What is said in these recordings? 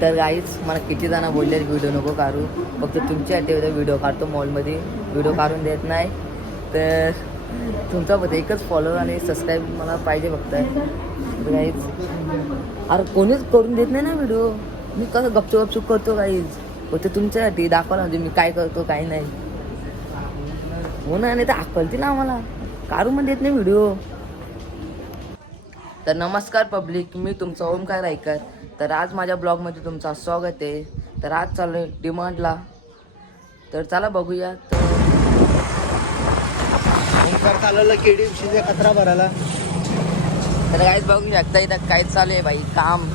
तर गाईच मला किती जण बोलले व्हिडिओ नको काढू, फक्त तुमच्यासाठी व्हिडिओ काढतो मॉलमध्ये, व्हिडिओ काढून देत नाही. तर तुमचा एकच फॉलोअर आणि सबस्क्राईब मला पाहिजे फक्त. तर गाईच अरे कोणीच करून देत नाही ना व्हिडिओ, मी कसं गपचूप करतो गाईज, फक्त तुमच्यासाठी दाखवला म्हणजे मी काय करतो काय नाही. हो ना, नाही तर आकलते ना आम्हाला, काढून पण देत नाही व्हिडिओ. तर नमस्कार पब्लिक, मी तुमचा ओमकार रायकर. तर आज माझ्या ब्लॉगमध्ये तुमचं स्वागत आहे. तर आज चालू आहे डिमांडला, तर चला बघूया. ओमकार चालवलं KDFCचा कचरा भरायला. तर काहीच बघू शकता इथं काय चालू आहे बाई काम.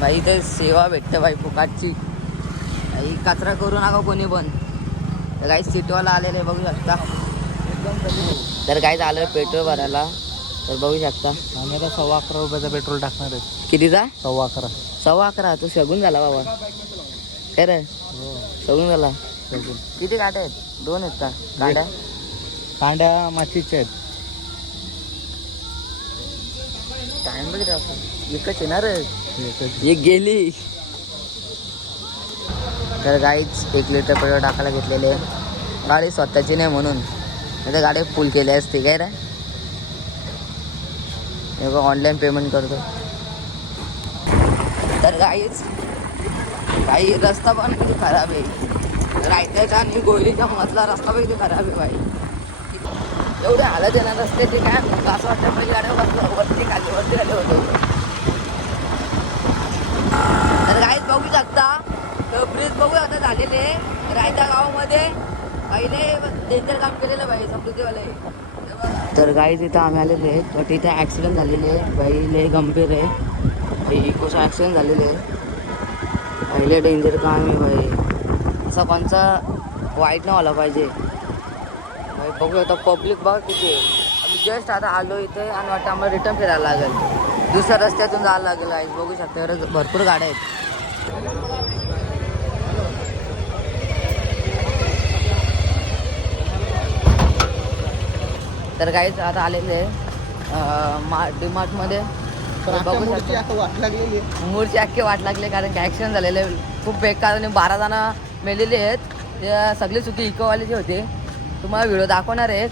बाई इथं सेवा भेटतं बाई फुकाटची, बाई कचरा करू नका कोणी पण. तर काही सीटवाला आलेलं आहे बघू शकता. तर काहीच आलं पेट्रोल भरायला, तर बघू शकता. आम्ही आता 11.25 रुपयाचा पेट्रोल टाकणार आहे. कितीचा? 11.25. 11.25. तो शगून झाला बाबा, काय रे शगून झाला. किती गाड्या आहेत? 2 आहेत का गाड्या? कांड्या मातीच्या आहेत. टाइम बघ एकच येणार, एक गेली. तर गाईच 1 लिटर पेट्रोल टाकायला घेतलेले, गाडी स्वतःची नाही म्हणून, नाही तर गाडी फुल केली असते काय रे. ऑनलाईन पेमेंट करतो. तर गाईच काही रस्ता पण किती खराब आहे, रायत्याचा आणि गोयलीच्या मधला रस्ता पण किती खराब आहे बाई. एवढे हालत आहे ना रस्त्याचे, काय असं वाटतं पहिली गाड्या बसलं वरती खाली होतो. तर गाईच बघू शकता, ब्रिज बघू आता झालेले रायता गावामध्ये, पहिले डेंजर काम केलेलं बाई समृद्धीवाले. तर गाईज इथं आम्ही आलेले आहेत, बट इथे ॲक्सिडेंट झालेले आहे बाई, लय गंभीर आहे. कसं ॲक्सिडेंट झालेले आहे, पहिले डेंजर काम आहे बाई, असा कोणचा वाईट नाही व्हायला पाहिजे बाई. बघू आता पब्लिक बघ किती आहे. आम्ही जस्ट आता आलो इथे आणि वाटतं आम्हाला रिटर्न फिरायला लागेल, दुसऱ्या रस्त्यातून जायला लागेल. गाईज बघू शकता एवढं भरपूर गाड्या आहेत. तर काहीच आता आलेले डीमार्टमध्ये, बघू शकता वाट लागलेली आहे. मूळची अख्खे वाट लागले, कारण की ॲक्सिडेंट झालेले खूप बेकार आणि 12 जण मेलेले आहेत. ते सगळी चुकी इकोवाले जे होते. तुम्हाला व्हिडिओ दाखवणार आहे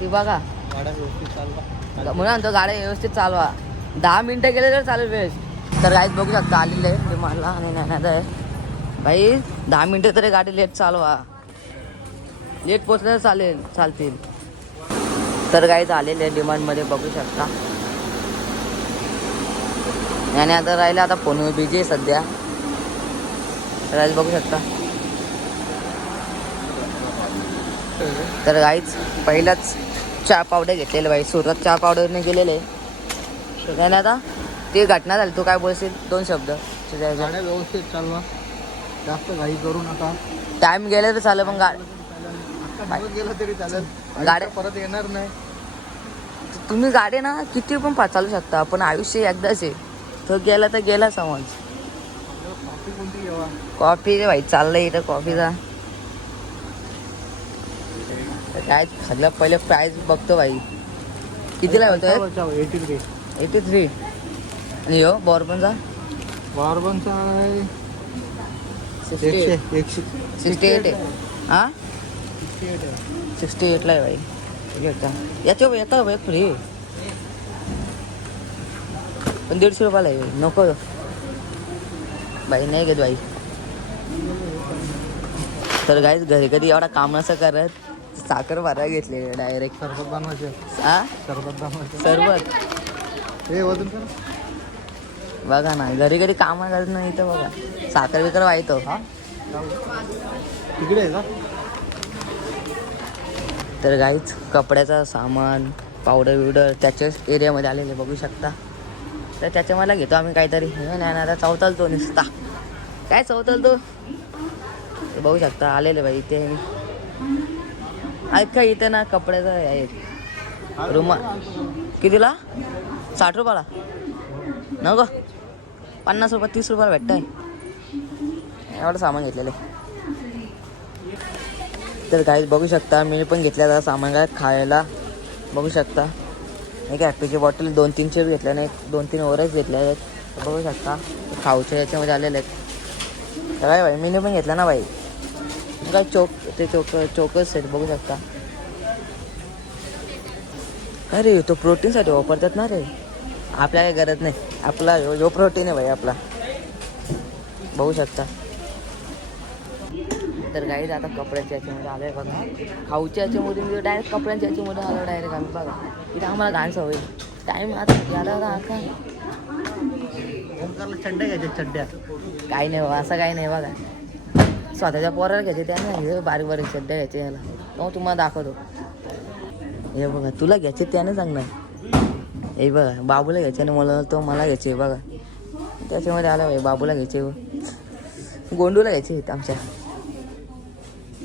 ती बघा. गाड्या व्यवस्थित चालवा म्हणून तो गाड्या व्यवस्थित चालवा, 10 मिनटं गेले तर चालेल वेस्ट. तर काहीच बघू शकता आलेले आहे डीमार्टला आणि नाही आहे भाई, 10 मिनटं तरी गाडी लेट चालवा, लेट पोचलं तर चालतील. तर काहीच आलेले आहे डिमांडमध्ये बघू शकता. आणि आता राहिलं आता फोनवर बिझी आहे सध्या, तर आज बघू शकता. तर काहीच पहिलाच चहा पावडर घेतलेलं बाई, सुरत चहा पावडरने गेलेले. त्याने आता ते घटना झाली, तू काय बोलशील 2 शब्द? गाड्या व्यवस्थित चालवा, जास्त घाई करू नका. टाइम गेला तर चालेल, पण गेलं तरी चालेल, गाड्या परत येणार नाही. तुम्ही गाडी ना किती पण चालू शकता, पण आयुष्य एकदाच आहे, तो गेला तर गेला समज. कॉफी कोणती घ्यावा? कॉफी भाई चाललंय इथं कॉफीचा. काय सगळं पहिले प्राईस बघतो भाई, कितीला होतोय? 83. आणि हो बॉर्बनचा 68 आहे. हां 68ला आहे भाई. याच्या येता भाई फ्री, पण 150 रुपयाला आहे. नको बाई, नाही घेत बाई. तर गाईच घरी कधी एवढा काम नसं करत, साखर भरायला घेतले डायरेक्ट. सरबत बनवायचे. हा सरबत हे वजन कर बघा ना, घरी कधी काम करत नाही इथं बघा, साखर विकर व्हायतो. तिकडे आहे का? तर गाईच कपड्याचा सामान पावडर बिवडर त्याच्याच एरियामध्ये आलेले बघू शकता. तर त्याच्या मला घेतो आम्ही काहीतरी. नाही आता चौथालतो नुसता, काय चौथालतो बघू शकता. आलेले बाई इथे ऐका, इथे ना कपड्याचं आहे रुमाल. कितीला? 60 रुपयाला नको, 50 रुपये 30 रुपयाला भेटत आहे. एवढं सामान घेतलेलं आहे. तर काही बघू शकता मी पण घेतल्या सामान काय खायला बघू शकता. एक ॲपीची बॉटल 2-3 घेतल्या नाही, 2-3 ओव्हरच घेतल्या आहेत बघू शकता. खाऊच्या याच्यामध्ये आलेले आहेत. तर काय भाई मीने पण घेतला ना भाई. काय चोकच आहेत बघू शकता. अरे तो प्रोटीनसाठी वापरतात ना रे. आपल्या काही गरज नाही. आपला ह्यो प्रोटीन आहे भाई आपला. बघू शकता. तर गाईज आता कपड्याच्या याच्यामध्ये आलोय बघा. खाऊच्या याच्यामध्ये डायरेक्ट कपड्यांच्या याच्यामध्ये आलो डायरेक्ट आम्ही बघा. इथं आम्हाला घाण सवय. टाईम आता याला का आता ओमकारला चड्ड्या घ्यायच्या चड्ड्या. काही नाही बाबा असं काही नाही बघा. स्वतःच्या पोराला घ्यायचे त्याने हे बारीक बारीक सध्या घ्यायचे याला. मग तुम्हाला दाखवतो. हे बघा तुला घ्यायचे त्याने सांगणार. हे बघा बाबूला घ्यायचे आणि मला घ्यायचे बघा. त्याच्यामध्ये आला भाई बाबूला घ्यायचे गोंडूला घ्यायचे आहेत आमच्या.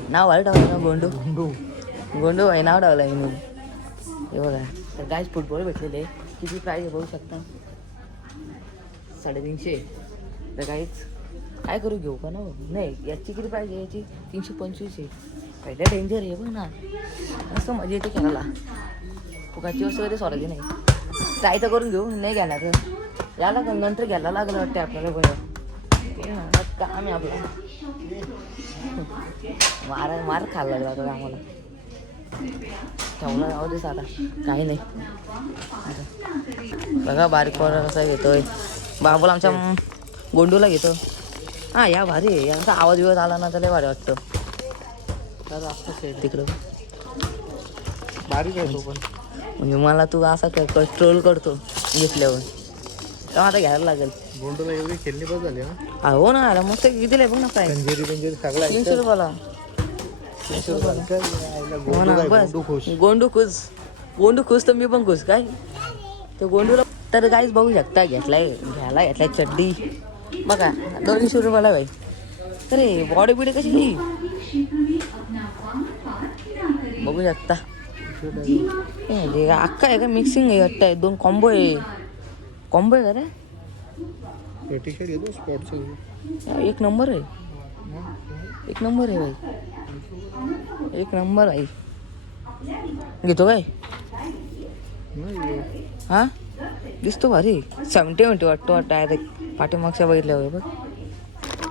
नाव वाईट ठेवलं ना गोंडू भाई नाव ठेवलं आहे म्हणून. हे बघा तर गाईज फुटबॉल भेटलेले. किती प्राईज बघू शकता 350. तर काहीच काय करू घेऊ का ना नाही. याची किती प्राईज आहे याची 325 आहे. पहिल्या डेंजर आहे बघ ना. असं मजा येते खेळायला. फुकाची वस्तू कधी सोडायची नाही. ट्राय तर करून घेऊ नाही घेणार याला का नंतर घ्यायला लागलं वाटते आपल्याला बरं. काम आहे आपलं. मार खायला लागला आता आम्हाला. ठेवलं जाऊ देस आता काही नाही. बघा बारीक पोरा कसा घेतोय. बाबूला आमच्या गोंडूला घेतो. हां या भारी आहे. यांचा आवाज बिवाज आला ना तर लय भारी वाटतं. तर असतं तिकडं बारीक आहे तो पण. म्हणजे मला तू असा ट्रोल करतो घेतल्यावर तेव्हा आता घ्यायला लागेल. गोंडूला एवढी खेळणी बस झाली ना. हो ना अरे मस्त कितीला आहे बघ ना काय पंजेरी सगळा 300 रुपयाला. 300 रुपयाला. हो ना बस गोंडू खुश तर मी पण खुश काय ते गोंडूला. तर काहीच बघू शकता घ्यायला चड्डी बघा 200 रुपयाला भाई. अरे बॉडी बिडी कशी ही बघू शकता. अख्खा आहे का मिक्सिंग आहे वाटतं आहे. 2 कॉम्बो आहे का रे. टी शर्ट घेतो स्पॉटचं. एक नंबर आहे भाई. एक नंबर आहे. घेतो काय हा दिसतो भारी. 70 वाटतो डायरेक्ट पाठीमागच्या बघितल्यावर बघ.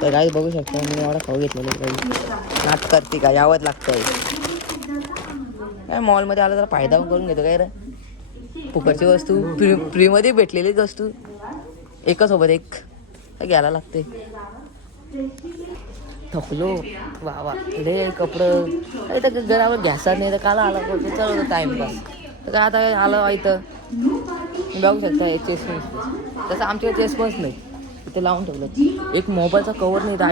तर काही बघू शकता मी एवढा खाऊ घेतलेलं काही नाट करते का यावंच लागतंय. काय मॉलमध्ये आलं तर फायदा करून घेतो काय रे. फुकटची वस्तू फ्रीमध्ये भेटलेलीच वस्तू एकासोबत एक घ्यायला लागते. थकलो वा रे कपडं. अरे तर घरावर घ्यासाच नाही तर काला आला करतो चालवतो टाईमपास. तर काय आता आलं इथं बघू शकता हे चेस पेन्स. तसं आमच्याकडे चेस पेन्स नाही. इथे लावून ठेवलं. एक मोबाईलचा कवर नाही इथं.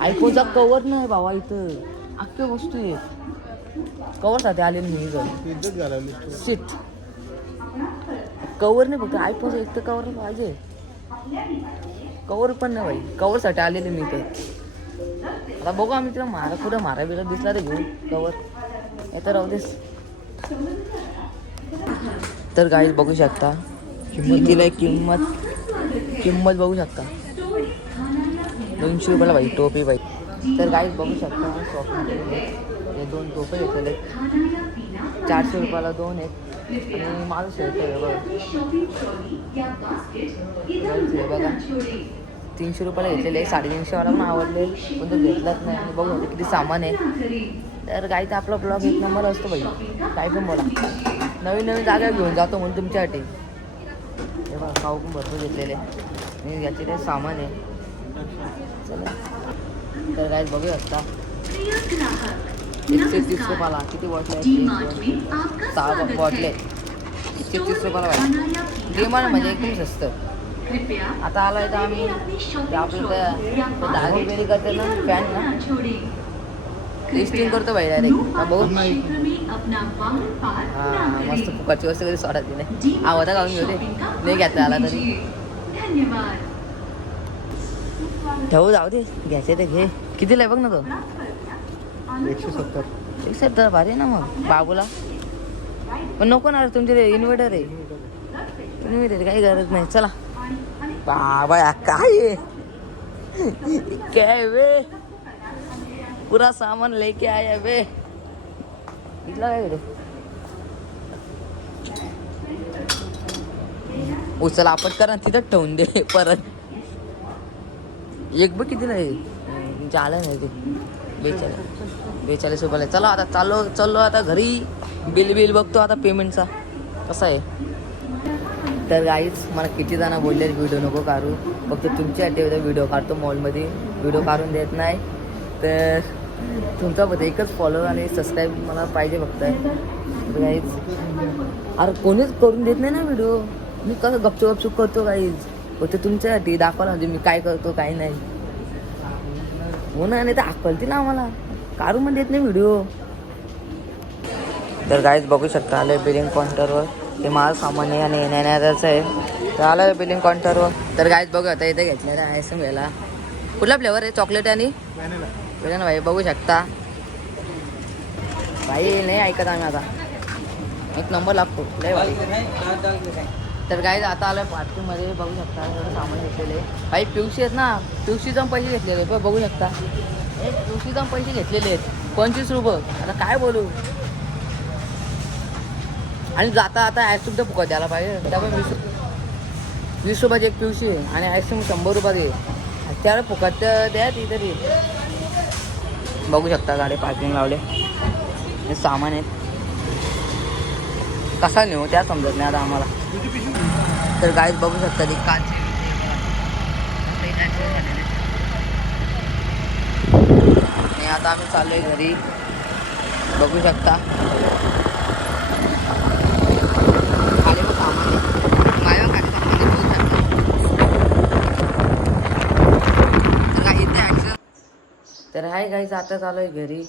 आयफोनचा कवर नाही बाबा इथं. अख्ख्या वस्तू आहे कवरसाठी आलेली मी इथं. सीट कवर नाही फक्त आयफोनचं एक तर कवर पाहिजे. कवर पण नाही भाई. कवरसाठी आलेले मी इथं. आता बघू आम्ही तिला कुठं मारा बिरा दिसला तर घेऊ कवर. येतं राहू देस. तर गाईज बघू शकता तिला किंमत बघू शकता 200 रुपयाला भाई टोपी भाई. तर गाईज बघू शकता शॉपिंग हे 2 टोपे घेतलेले 400 रुपयाला 2 आहेत. आणि माझं शर्ट आहे बघा 300 रुपयाला घेतलेले. 350 वाला पण आवडले पण तो घेतलाच नाही. आणि बघू किती सामान आहे. तर गाईच आपला ब्लॉग एक नंबर असतो भाई. काय पण बोला नवीन जागा घेऊन जातो म्हणून तुमच्यासाठी. हे बघा खाऊ पण भरपूर घेतलेले. आणि याचे काही सामान आहे. चला तर गाईच बघू शकता 130 रुपयाला किती बॉटले आहेत. 6 बॉटले 130 रुपयाला पाहिजे. डिमांड म्हणजे एकदम स्वस्त. आता आलो आहे तर आम्ही आपलं दागी बेरी करते ना फॅन ना टेस्टिंग करतो भाई डायरेक्ट. बघू हां मस्त फुकटची वस्तू कधी सोडायची नाही. आवडता खाऊन घेऊ दे नाही घेतला आला तरी ठेवू जाऊ दे. घ्यायचे ते घे. कितीला आहे बघ ना तो 170 भारी ना मग बाबूला. पण नको ना तुमचे इन्व्हर्टर आहे. इन्व्हर्टर काही गरज नाही. चला बाबा काय वे पूरा सामान लेके आया वे. इथला काय करू उचल आपट करा तिथं ठेवून दे परत. एक बघ कितीला आहे आलं नाही ते 42 रुपयाला. चला आता चाललो आता घरी. बिल बघतो आता पेमेंटचा कसा आहे. तर गाईच मला किती जण बोलले व्हिडिओ नको काढू, फक्त तुमच्यासाठी व्हिडिओ काढतो. मॉलमध्ये व्हिडिओ काढून देत नाही. तर तुमचा फक्त एकच फॉलो आणि सबस्क्राईब मला पाहिजे फक्त. तर गाईच अरे कोणीच करून देत नाही ना व्हिडिओ. मी कसं गपचूप करतो गाईज, फक्त तुमच्यासाठी दाखवायला म्हणजे मी काय करतो काय नाही. हो ना, नाही तर अक्कलती ना आम्हाला काढून पण देत नाही व्हिडिओ. तर गाईज बघू शकता आलं बिलिंग काउंटरवर. ते माझं सामान आहे आणि येण्याचं आहे. तर आलं बिलिंग काउंटरवर. तर गाईज बघू आता इथे घेतलेलं आहे आईस्क्रीम घ्यायला. कुठला फ्लेवर आहे, चॉकलेट आणि ना भाई बघू शकता. भाई नाही ऐकत आम्ही आता, एक नंबर लागतो लय भाई. तर गाईज आता आलं पार्किंगमध्ये. बघू शकता एवढं सामान घेतलेले भाई. पिवशी आहेत ना, पिवशी जाऊन पैसे घेतलेले बघू शकता. पिवशी जाऊन पैसे घेतलेले आहेत 25 रुपये. आता काय बोलू. आणि जाता आता आईस्क्रीम तर फुकट द्यायला पाहिजे. त्यामुळे 20 रुपयाची एक पिवशी आहे आणि आईस्क्रीम 100 रुपयात आहे. त्याला फुकट द्या ती तरी. बघू शकता गाडी पार्किंग लावले. हे सामान आहेत कसा नेऊ त्या समजत नाही आता आम्हाला. तर गाईज बघू शकता ती काच. आणि आता आम्ही चाललोय घरी. बघू शकता खाली मग सामान माझ्या खाली सामान बघू शकता. तर काही इथे तर हाय गाईज आता चाललोय घरी.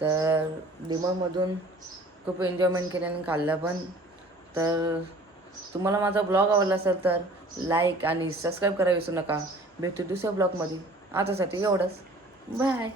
तर डिमोमधून खूप एन्जॉयमेंट केलं आणि खाल्लं पण. तर तुम्हाला माझा ब्लॉग आवडला असेल तर लाईक आणि सबस्क्राईब करायला विसरू नका. भेटू दुसऱ्या ब्लॉगमध्ये. आतासाठी एवढंच. बाय.